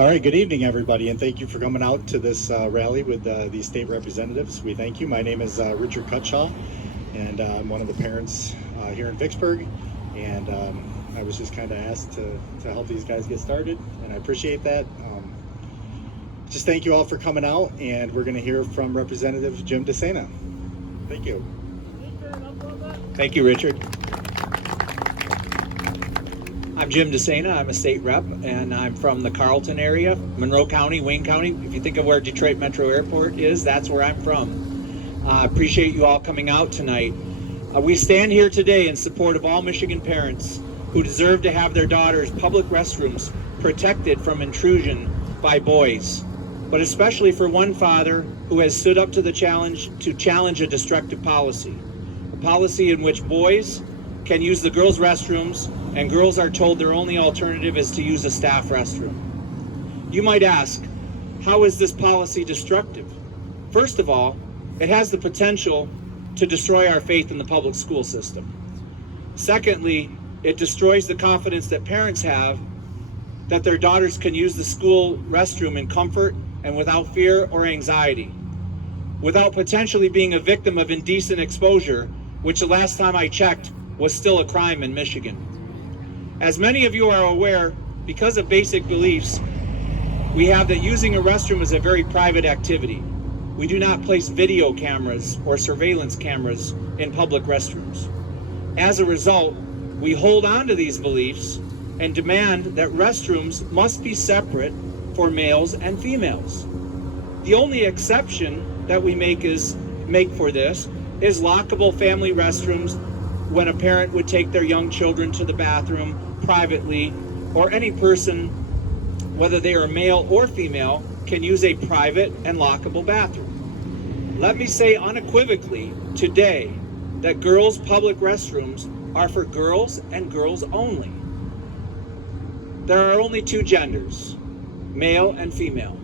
All right, good evening, everybody, and thank you for coming out to this rally with these state representatives. We thank you. My name is Richard Cutshaw, and I'm one of the parents here in Vicksburg, and I was just kind of asked to help these guys get started, and I appreciate that. Just thank you all for coming out, and we're going to hear from Representative Jim DeSana. Thank you. Thank you, Richard. I'm Jim DeSana. I'm a state rep, and I'm from the Carlton area, Monroe County, Wayne County. If you think of where Detroit Metro Airport is, that's where I'm from. I appreciate you all coming out tonight. We stand here today in support of all Michigan parents who deserve to have their daughters' public restrooms protected from intrusion by boys, but especially for one father who has stood up to the challenge a destructive policy, a policy in which boys can use the girls' restrooms and girls are told their only alternative is to use a staff restroom. You might ask, how is this policy destructive? First of all, it has the potential to destroy our faith in the public school system. Secondly, it destroys the confidence that parents have that their daughters can use the school restroom in comfort and without fear or anxiety, without potentially being a victim of indecent exposure, which the last time I checked was still a crime in Michigan. As many of you are aware, because of basic beliefs, we have that using a restroom is a very private activity. We do not place video cameras or surveillance cameras in public restrooms. As a result, we hold on to these beliefs and demand that restrooms must be separate for males and females. The only exception that we make for this is lockable family restrooms when a parent would take their young children to the bathroom privately, or any person, whether they are male or female, can use a private and lockable bathroom. Let me say unequivocally today that girls' public restrooms are for girls and girls only. There are only two genders, male and female.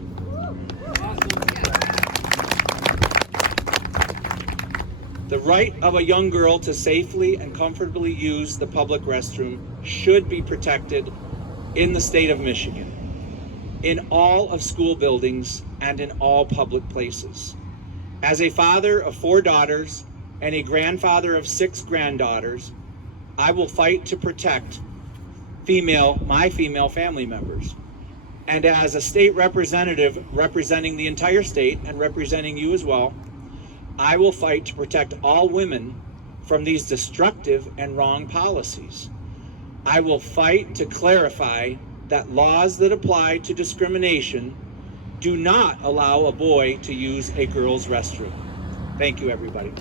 The right of a young girl to safely and comfortably use the public restroom should be protected in the state of Michigan, in all of school buildings and in all public places. As a father of 4 daughters and a grandfather of 6 granddaughters, I will fight to protect my female family members. And as a state representative representing the entire state and representing you as well, I will fight to protect all women from these destructive and wrong policies. I will fight to clarify that laws that apply to discrimination do not allow a boy to use a girl's restroom. Thank you, everybody.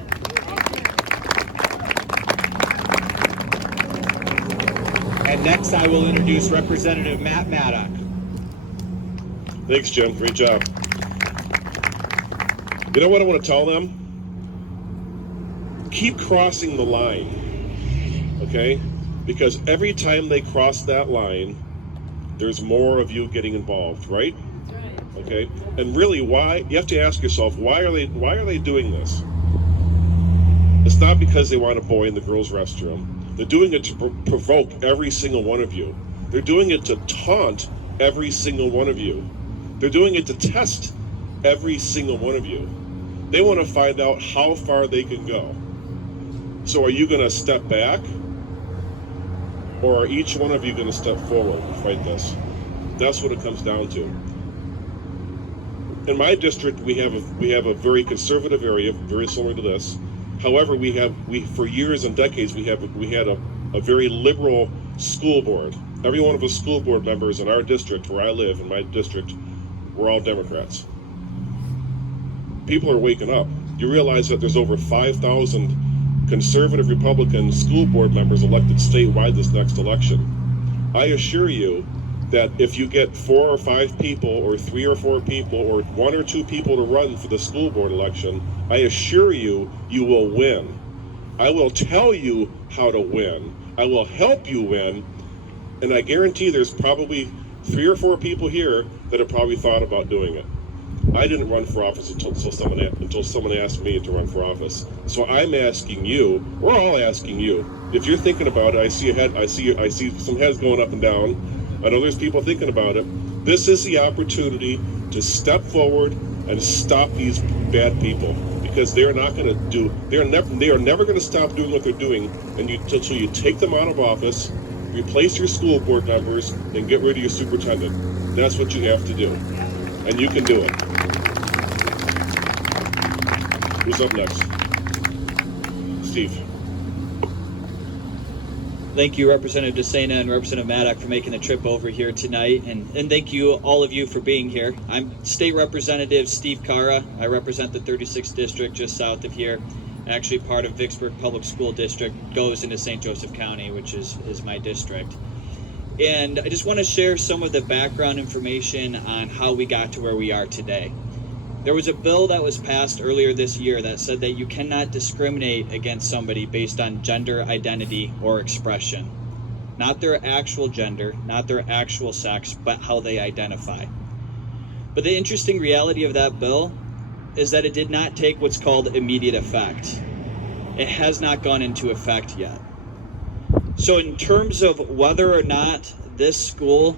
And next I will introduce Representative Matt Maddock. Thanks, Jim. Great job. You know what I want to tell them? Keep crossing the line, okay? Because every time they cross that line, there's more of you getting involved, right? Okay? And really, why? You have to ask yourself, why are they doing this? It's not because they want a boy in the girls' restroom. They're doing it to provoke every single one of you. They're doing it to taunt every single one of you. They're doing it to test every single one of you. They want to find out how far they can go. So are you going to step back? Or are each one of you going to step forward and fight this? That's what it comes down to. In my district, we have a very conservative area, very similar to this. However, we for years and decades we had a very liberal school board. Every one of the school board members in our district, where I live, in my district, we're all Democrats. People are waking up. You realize that there's over 5,000 conservative Republican school board members elected statewide this next election. I assure you that if you get 4 or 5 people, or 3 or 4 people, or 1 or 2 people to run for the school board election, I assure you, you will win. I will tell you how to win. I will help you win. And I guarantee there's probably 3 or 4 people here that have probably thought about doing it. I didn't run for office until someone asked me to run for office. So I'm asking you, we're all asking you, if you're thinking about it, I see some heads going up and down. I know there's people thinking about it. This is the opportunity to step forward and stop these bad people, because they are not going to do. They are never going to stop doing what they're doing until you take them out of office, replace your school board members, and get rid of your superintendent. That's what you have to do, and you can do it. Who's up next? Steve. Thank you, Representative DeSana and Representative Maddock, for making the trip over here tonight. And thank you, all of you, for being here. I'm State Representative Steve Carra. I represent the 36th District just south of here. Actually, part of Vicksburg Public School District goes into St. Joseph County, which is my district. And I just want to share some of the background information on how we got to where we are today. There was a bill that was passed earlier this year that said that you cannot discriminate against somebody based on gender identity or expression. Not their actual gender, not their actual sex, but how they identify. But the interesting reality of that bill is that it did not take what's called immediate effect. It has not gone into effect yet. So in terms of whether or not this school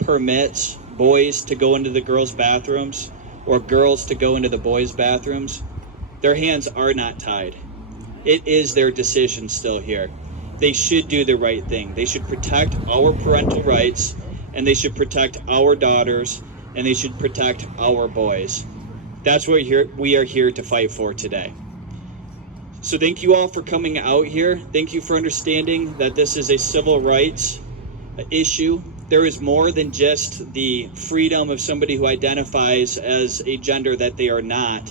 permits boys to go into the girls' bathrooms or girls to go into the boys' bathrooms, their hands are not tied. It is their decision still here. They should do the right thing. They should protect our parental rights, and they should protect our daughters, and they should protect our boys. That's what we are here to fight for today. So thank you all for coming out here. Thank you for understanding that this is a civil rights issue. There is more than just the freedom of somebody who identifies as a gender that they are not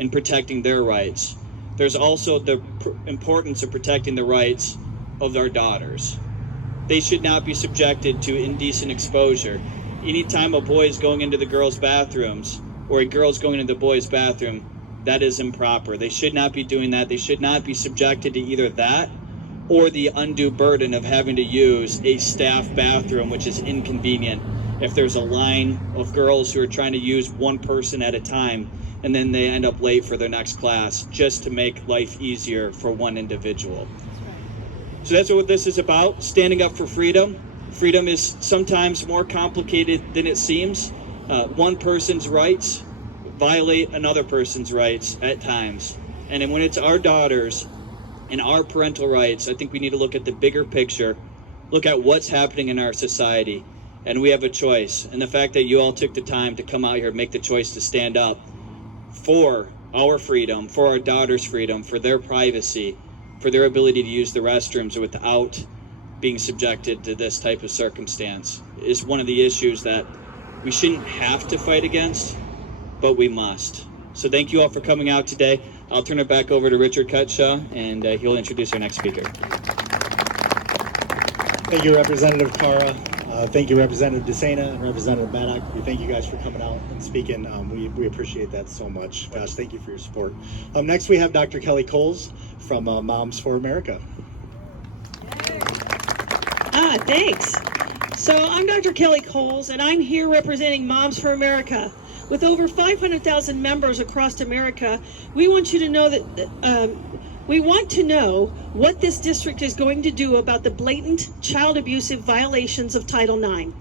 and protecting their rights. There's also the importance of protecting the rights of our daughters. They should not be subjected to indecent exposure. Anytime a boy is going into the girls' bathrooms or a girl's going into the boys' bathroom, that is improper. They should not be doing that. They should not be subjected to either that or the undue burden of having to use a staff bathroom, which is inconvenient if there's a line of girls who are trying to use one person at a time and then they end up late for their next class just to make life easier for one individual. So that's what this is about, standing up for freedom. Freedom is sometimes more complicated than it seems. One person's rights violate another person's rights at times. And then when it's our daughters and our parental rights, I think we need to look at the bigger picture, look at what's happening in our society, and we have a choice. And the fact that you all took the time to come out here and make the choice to stand up for our freedom, for our daughters' freedom, for their privacy, for their ability to use the restrooms without being subjected to this type of circumstance is one of the issues that we shouldn't have to fight against, but we must. So thank you all for coming out today. I'll turn it back over to Richard Cutshaw, and he'll introduce our next speaker. Thank you, Representative Carra. Thank you, Representative DeSana and Representative Maddock. We thank you guys for coming out and speaking. We appreciate that so much. Gosh, thank you for your support. Next, we have Dr. Kelly Coles from Moms for America. Thanks. So I'm Dr. Kelly Coles, and I'm here representing Moms for America. With over 500,000 members across America, we want you to know that we want to know what this district is going to do about the blatant child abusive violations of Title IX.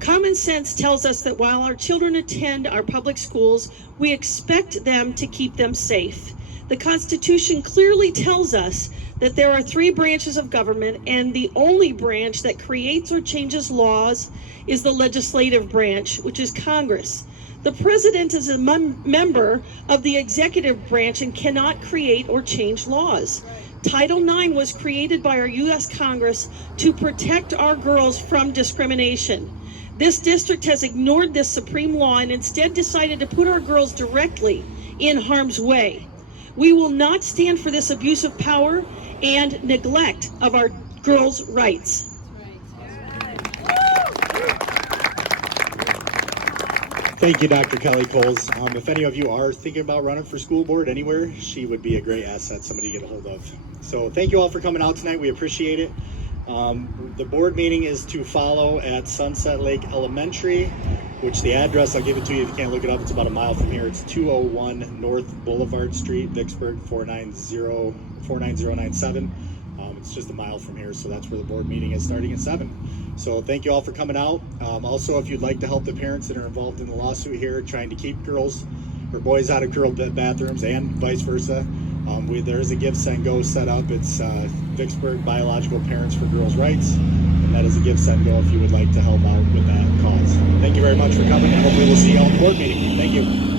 Common sense tells us that while our children attend our public schools, we expect them to keep them safe. The Constitution clearly tells us that there are 3 branches of government, and the only branch that creates or changes laws is the legislative branch, which is Congress. The president is a member of the executive branch and cannot create or change laws. Title IX was created by our U.S. Congress to protect our girls from discrimination. This district has ignored this supreme law and instead decided to put our girls directly in harm's way. We will not stand for this abuse of power and neglect of our girls' rights. Thank you, Dr. Kelly Coles. If any of you are thinking about running for school board anywhere, she would be a great asset, somebody to get a hold of. So thank you all for coming out tonight. We appreciate it. The board meeting is to follow at Sunset Lake Elementary, which the address, I'll give it to you if you can't look it up. It's about a mile from here. It's 201 North Boulevard Street, Vicksburg, 49097. it's just a mile from here, so that's where the board meeting is, starting at 7. So thank you all for coming out. Also, if you'd like to help the parents that are involved in the lawsuit here, trying to keep girls or boys out of girl bathrooms and vice versa, there is a Give, Send, Go set up. It's Vicksburg Biological Parents for Girls' Rights, and that is a Give, Send, Go if you would like to help out with that cause. Thank you very much for coming, and hopefully we'll see you all at the board meeting. Thank you.